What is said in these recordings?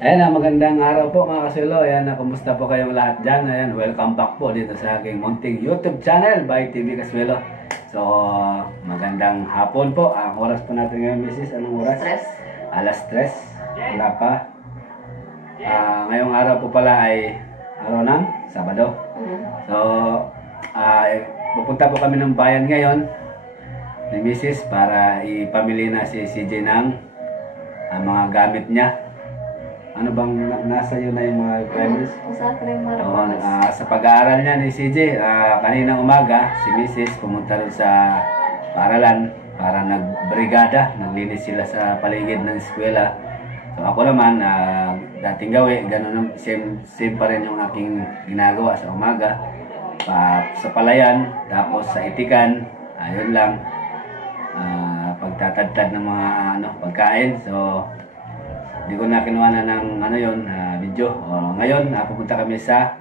Ayan, magandang araw po mga kasulo. Ayan, kumusta po kayong lahat dyan? Ayan, welcome back po dito sa aking munting YouTube channel by TV Casuelo. So, magandang hapon po. Ang oras po natin ngayon, Mrs. Anong oras? Alas 3. Wala pa. Ngayong araw po pala ay araw ng Sabado. So, pupunta po kami ng bayan ngayon ni Mrs. para ipamili na si CJ ng mga gamit niya. Ano bang nasa iyo na yung mga premise? Sa pag-aaral niya ni CJ, kaninang umaga, si Mrs. pumunta rin sa paaralan para nagbrigada. Naglinis sila sa paligid ng eskwela. So ako naman, dating gawi, ganun, same pa rin yung aking ginagawa sa umaga. Sa palayan, tapos sa itikan, ayun lang. Pagtatadtad ng mga pagkain. So, hindi ko na kinuha na ng video. Ngayon, pupunta kami sa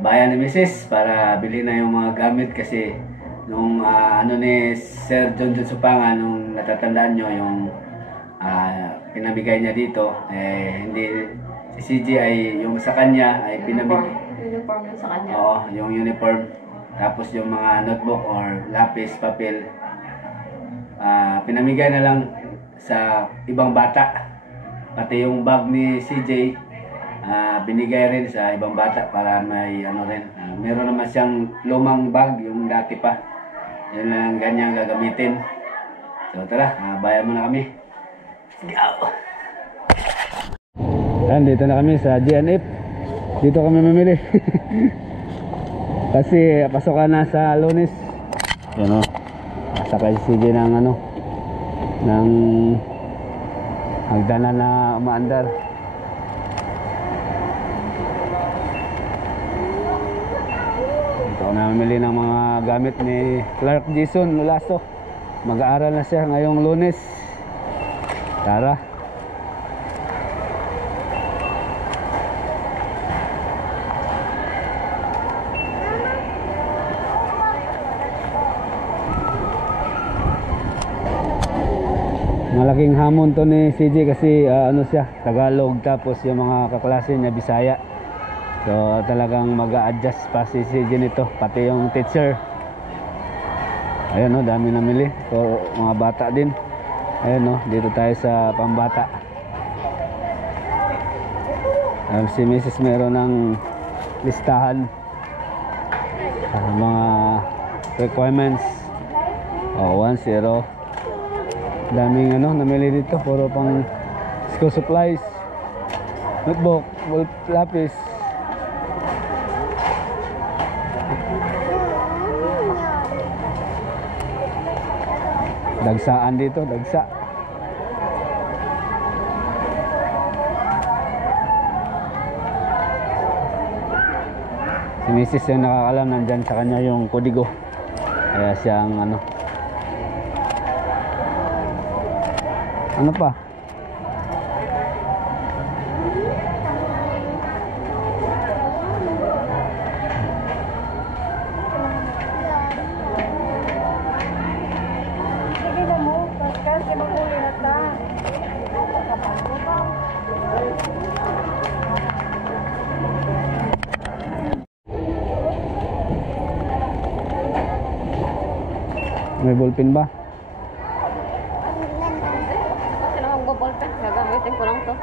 bayan ni Mrs. para bilhin na yung mga gamit kasi nung ni Sir John Supangan, nung natatandaan nyo yung pinabigay niya dito, hindi si CJ ay yung sa kanya ay pinabigay. Uniform yung sa kanya. Oo, yung uniform. Tapos yung mga notebook or lapis, papel, pinamigay na lang sa ibang bata. Pati yung bag ni CJ, binigay rin sa ibang bata para may rin. Meron naman siyang lumang bag, yung dati pa. Yun lang ganyang gagamitin. So tara, bayan muna kami. Go! Ayan, dito na kami sa GNF. Dito kami mamili. Kasi pasokan na sa Lunes. Yan o. Sakay si CJ ng ng hagdanan na umaandar. Ito na mamili ng mga gamit ni Clark Jason Lulaso. Mag-aaral na siya ngayong Lunes. Tara. Malaking hamon to ni CJ kasi siya, Tagalog, tapos yung mga kaklase niya Bisaya. So talagang mag-a-adjust pa si CJ nito, pati yung teacher. Ayun dami namili. So mga bata din. Ayun dito tayo sa pambata. Si Mrs. meron ng listahan sa mga requirements. 10. Daming namili dito, puro pang school supplies, notebook, lapis. Dagsaan dito, dagsa. Si Mrs. yung nakakalam, nandyan sa kanya yung kodigo. Kaya siyang ano pa? Sige na mo, kasi maguli na ta. May ballpen ba? Gagamitin ko lang to.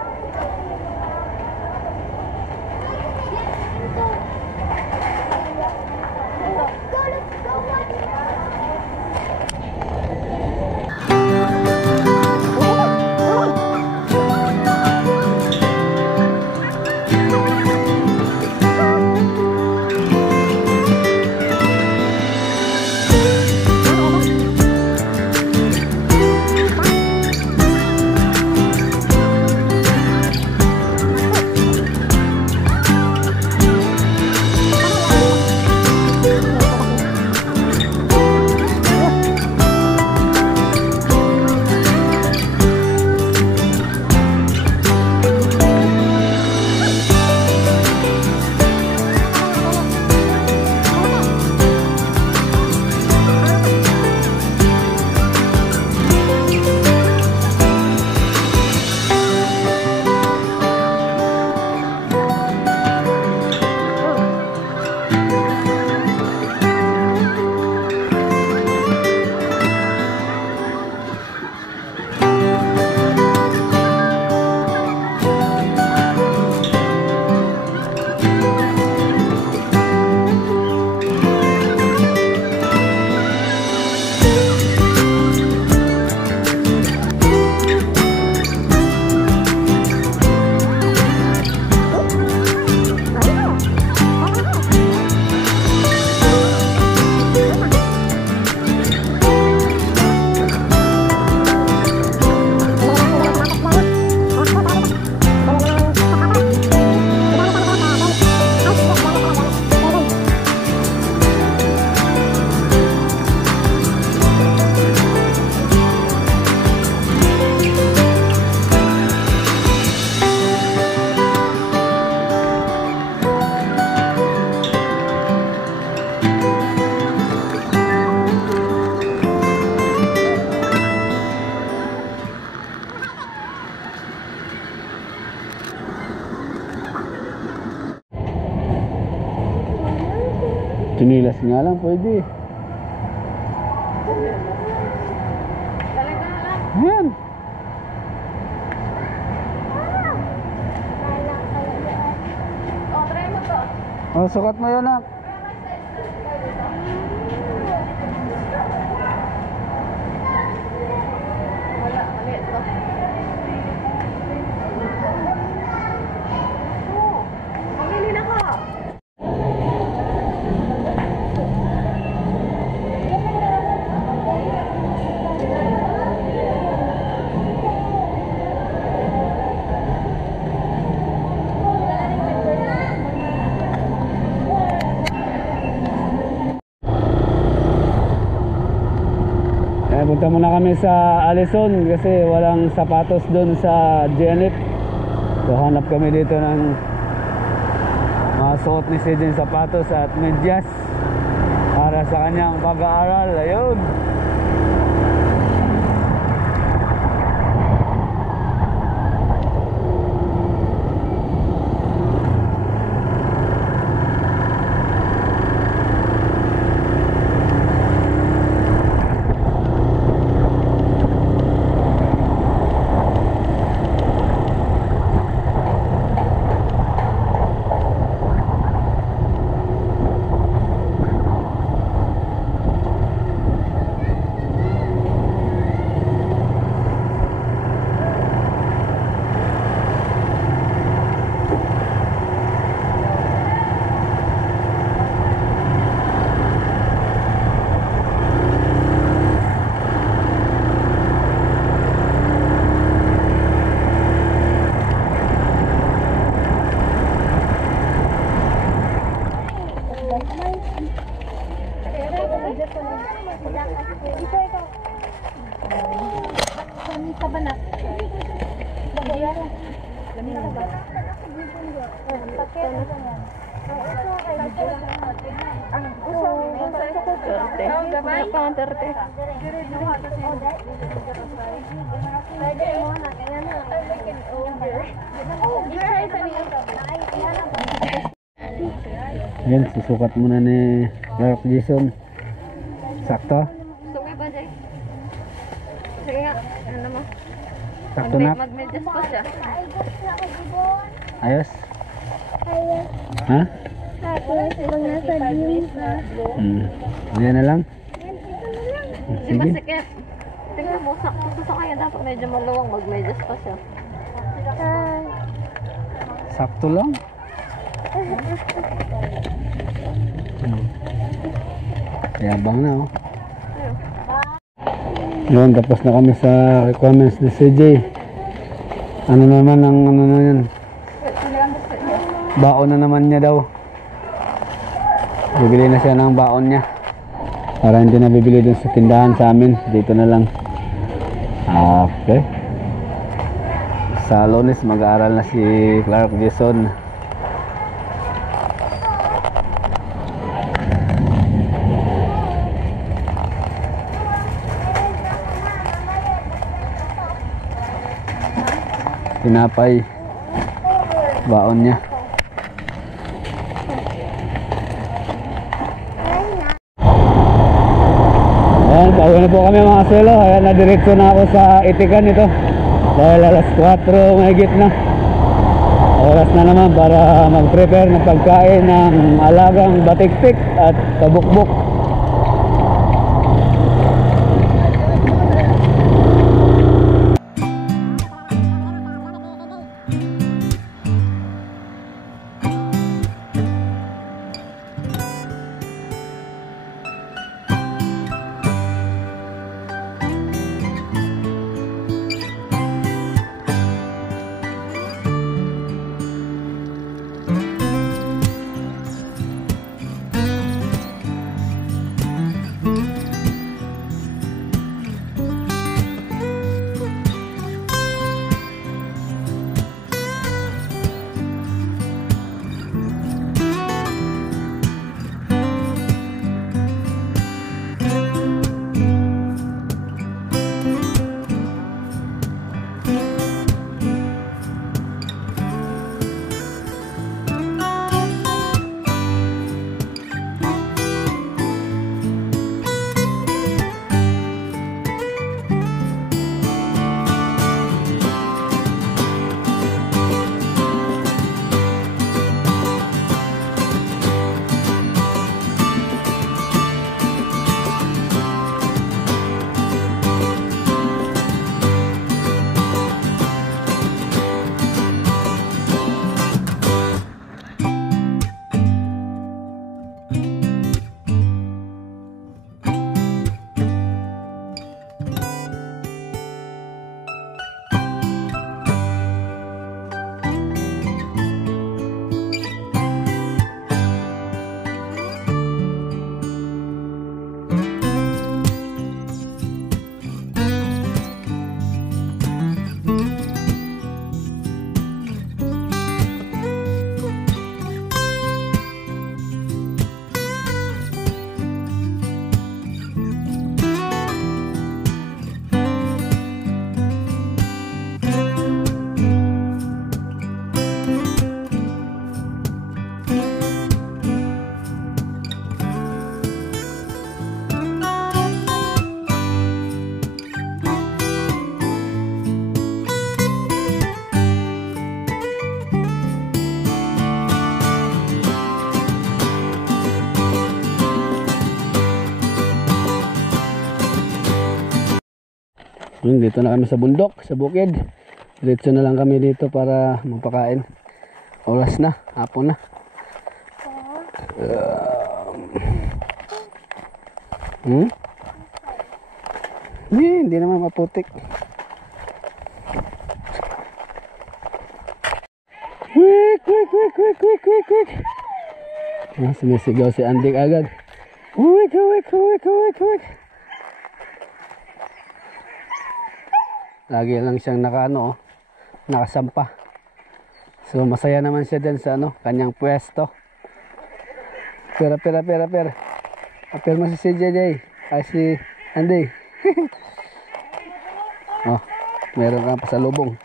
Chinelas nga lang, pwede. Talaga lang. Yan. O, try mo to. Oh, sukat mo yun, nak. Wala, mali to. Mamili na ka. Punta muna kami sa Alison kasi walang sapatos doon sa Janet. So hanap kami dito ng mga suot ni CJ sapatos at medyas para sa kanyang pag-aaral. Ayun. Yan, susukat muna ni Clark Jason. Sakto? Sungay ba, Jay? Sige nga, ano mo? Sakto na? Mag-medyas pa siya. Ayos? Ha? Yan na lang? Di Sige. masikip. Tingnan mo, sakto sa kanya dapat medyo maluwang, mag-medyas pa siya. Sakto lang? Yabang na, oh. Yun, tapos na kami sa requirements ni CJ. Ano naman ang ano na yan? Baon na naman niya daw. Bibili na siya ng baon niya para hindi na bibili dun sa tindahan sa amin. Dito na lang. Okay. Sa Lunes mag-aaral na si Clark Jason. Tinapay baon niya. Ayan, pauwi na po kami mga selo. Ayan, nadiretso na ako sa Itikan ito dahil alas 4 mahigit na. Oras na naman para mag-prepare ng pagkain ng alagang batiktik at kabukbok. Dito na kami sa bundok, sa bukid. Diretso na lang kami dito para magpakain. Oras na, hapon na. Hindi naman maputik. Quick. Sumisigaw si Andik agad. Quick. Lagi lang siyang nakasampa. So masaya naman siya dyan sa kanyang pwesto. Per. Apir mo si CJJ. Ay si Andy. Oh, meron kang pasalubong.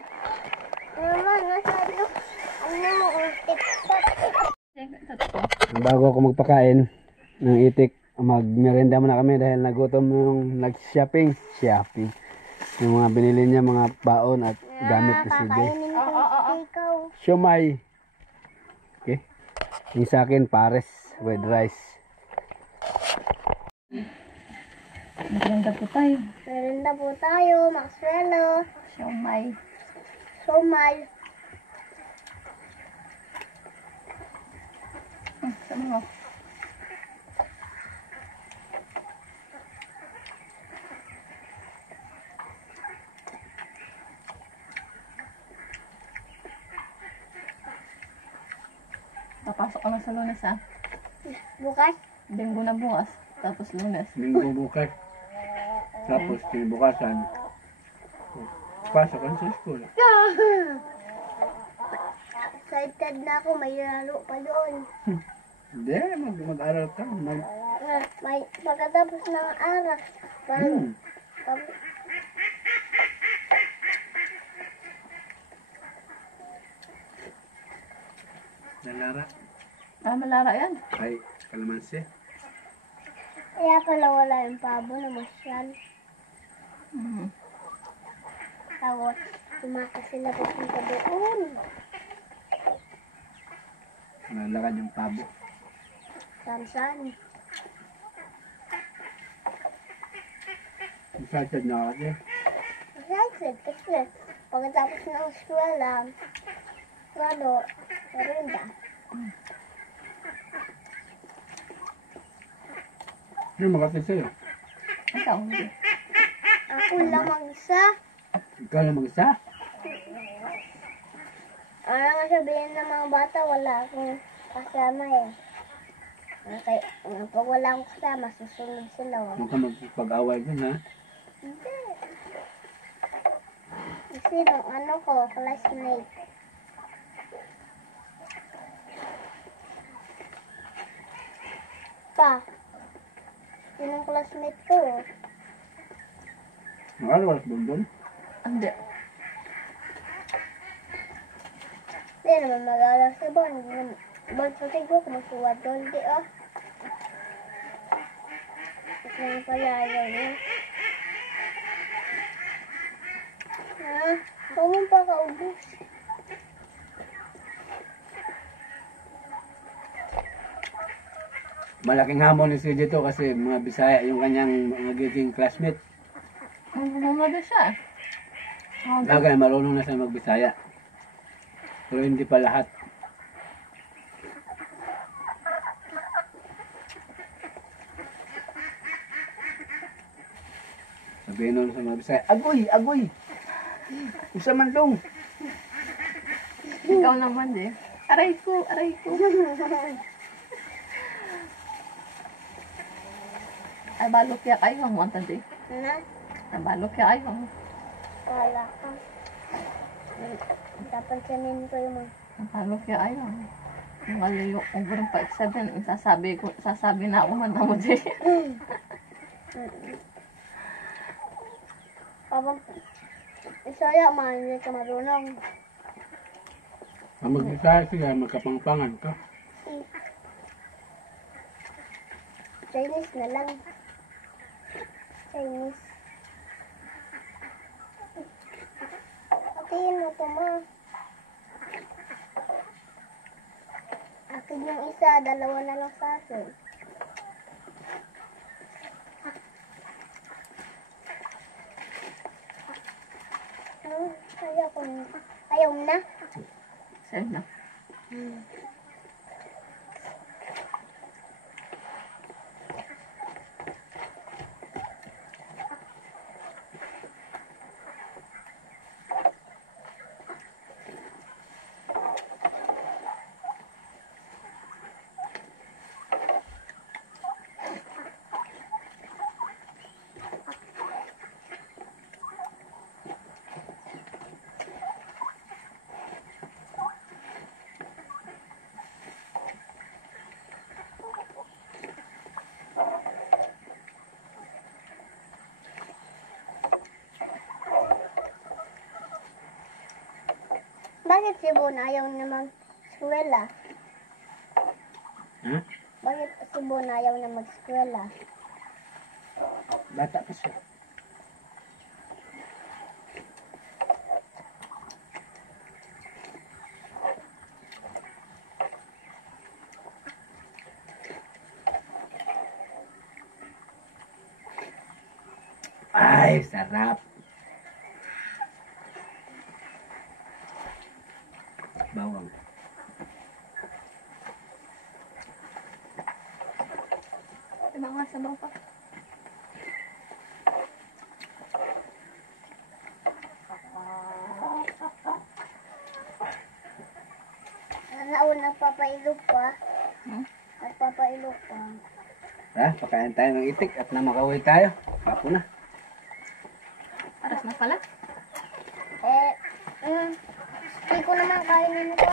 Bago ako magpakain ng itik, magmerenda muna kami dahil nagutom yung nag-shopping. Yung mga binili niya, mga baon at gamit ni CJ. Siomay. Okay. Yung sa akin, pares with rice. Merenda po tayo. Maxwello. Siomay. Sama mo. Papasok ka na sa Lunes, ha? Bukas? Linggo na bukas. Tapos Lunes. Linggo bukas. Tapos kinabukasan, pasok ka sa school. Excited na ako, may laro pa doon. Hindi, mag-aral ka. May pagkatapos ng aral. Nalara. Malara yan. Ay, kalamansi. Kaya pala wala yung pabo na masyal. Tapos, tumakas sila papunta doon. Nalakad yung pabo. Saan? Excited na ako. Excited kasi pagkatapos ng eskwela, merinda. Ano makatid sa'yo? Ikaw, hindi. Ako lang mag-isa. Ikaw lang mag-isa? Ano nga sabihin ng mga bata, wala akong kasama eh. Pag wala akong kasama, susunod sila. Huwag ka magpag-away dun, ha? Hindi. Kasi nung classmate. Pa, yun ang classmate ko. Nakalawas doon? Hindi. Hindi naman mag-alas sa bon. Bon, pati ko kumasuwa doon. Di Ito na pala ayaw niya. Huwag mo pa kaubos. Malaking hamon ni CJ to kasi mga Bisaya yung kanyang magiging classmate. Mamado siya. Bagay, marunong na siya mag-Bisaya. Pero hindi pa lahat. Sabihin nun sa mga Bisaya, agoy! Usa man dong! Ikaw naman, di. Aray ko. Ay, balok ya kayo ang mga tadi. Na, Ay, balok ya kayo. wala ka. Dapat sanin ko yung mga. Ang balok ya kayo. Ang kalayo, over pa sabihin, sasabi na ako man mo di. Habang isaya, hindi ka marunong. Ang mag-Bisaya sila, magkapangpangan ka. Chinese na lang. Chinese. Patiin mo ito, ma. Akin yung isa, dalawa na lang sa akin. Ayaw na. Sa'yo na. Bakit si Bon ayaw na mag-eskwela? Ha? Bakit si Bon ayaw na mag-eskwela? Bata pa siya. Ay, sarap. Bawang. Mga sabaw pa. Nauna nagpapailog pa. Hmm? Nagpapailog pa. Pakain tayo ng itik at namakaway tayo. Papo na. Aras na pala. Hindi ko naman kainin ito.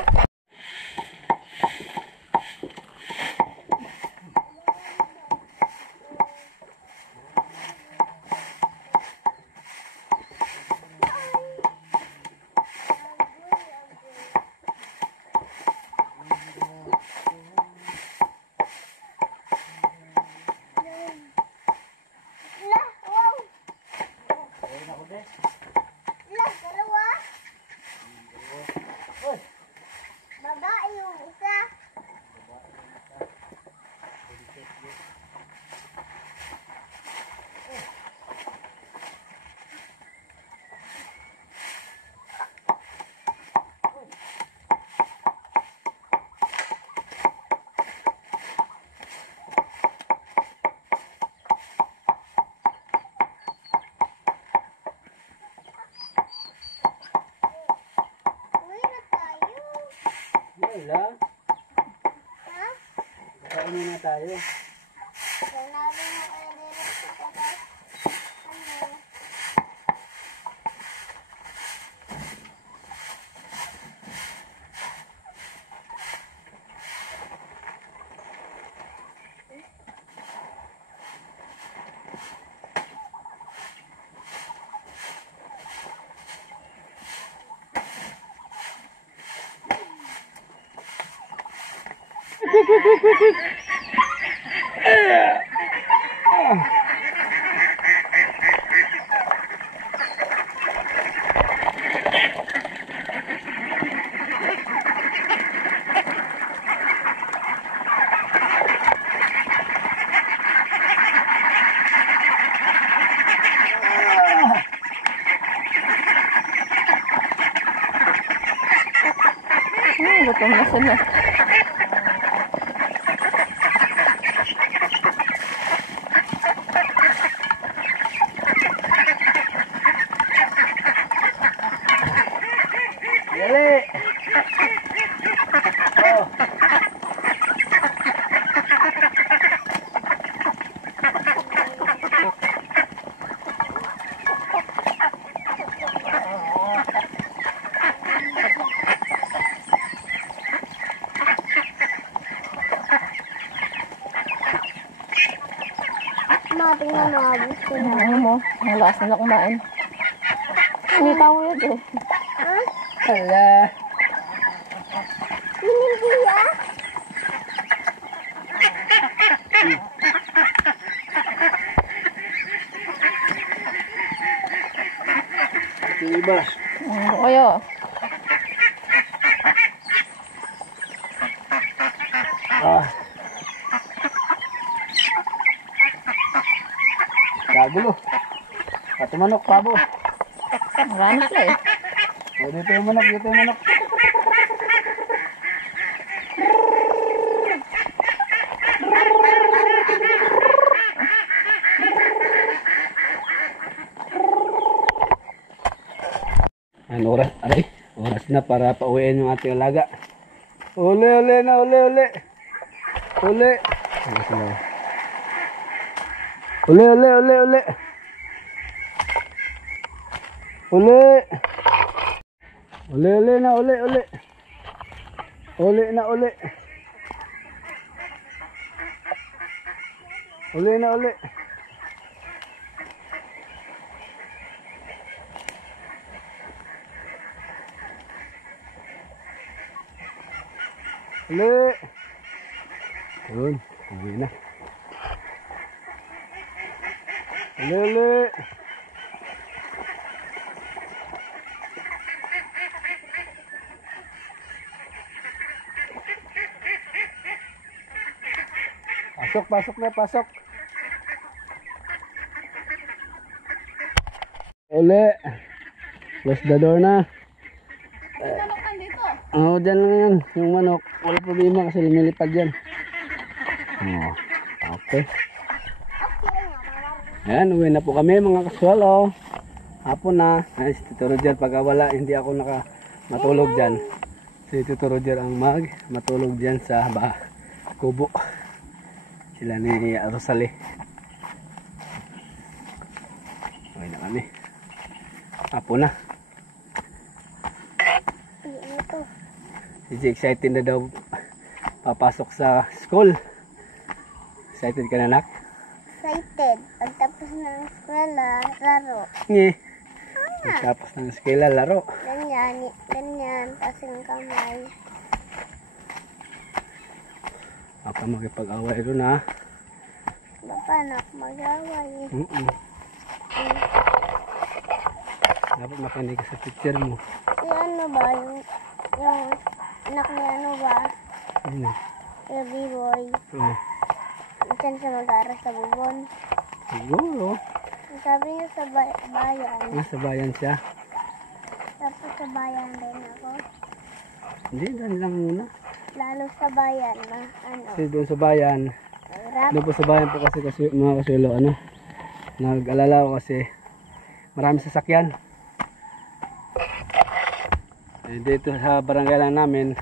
Dalawa. Babae yung isa. Uwi na tayo. Wala. Ha? Kain muna tayo. Sinabi mo kayo din sa tayo. Ano? Gutom na sila. Dali. Oh. Tingnan mo, abos ko na. Ano mo? Ang lakas nila kumain. Hindi tao yun eh. Ha? Hala. Hindi ya? Ito iba. Ano kayo? Ah. Kagulo. Pati manok, pabo. Marami sila eh. Oh, dito yung manok, dito yung manok. Ano oras? Aray, oras na para pauwiin yung ating alaga. Uli, uli na, uli, uli. Uli. Ano sila? Uli, uli, uli, uli. Uli. Uli, uli na, uli, uli. Uli na, uli. Uli na, uli. Uli. Yun, uwi na. Uli, uli. Pasok, pasok na, pasok. Uli. Close the door na. Manok nandito. Oo, dyan lang yan. Yung manok. Wala problema kasi lumilipad yan. Oh, okay. Ayan, uwi na po kami mga kaswalo. Hapon na. Ay, si Tito Roger pagka wala, hindi ako matulog dyan. Si Tito Roger ang matulog dyan sa kubo. Sila ni Rosalie. Uwi na kami. Hapon na. Si excited na daw papasok sa school. Excited ka na, nak? Excited. Pagtapos ng eskwela, laro. Nye. Pagtapos ng eskwela, laro. Ganyan, ganyan. Tapos yung kamay. Baka makipag-away doon, ha? Baka na ako mag-away. Dapat makinig ka sa teacher mo. Si ano ba, yung anak ni ano ba? Ano? Yung B-boy. Diyan siya mag-aaral sa bubon. Siguro. Sabi niya sa bayan. Nasa bayan siya. Tapos sa bayan din ako. Hindi, doon lang muna. Lalo sa bayan na ano. Kasi doon sa bayan. Rap. Doon po sa bayan po kasi mga kasulo, ano. Nag-alala ko kasi marami sasakyan. Eh, dito sa barangay lang namin,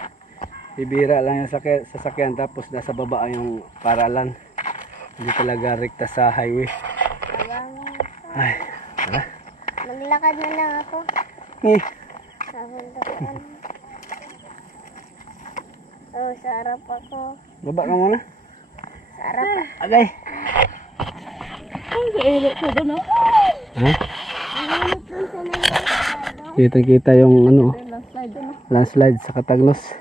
bibira lang yung sasakyan tapos nasa baba yung paralan. Hindi talaga rekta sa highway. Ay, wala. Maglakad na lang ako. Nahundakan. Oh, sa harap ako. Baba ka muna. Sa harap. Agay. Ang kailot ko doon, oh. Ha? Kita-kita yung ano, Landslide doon, oh. landslide sa Katagnos.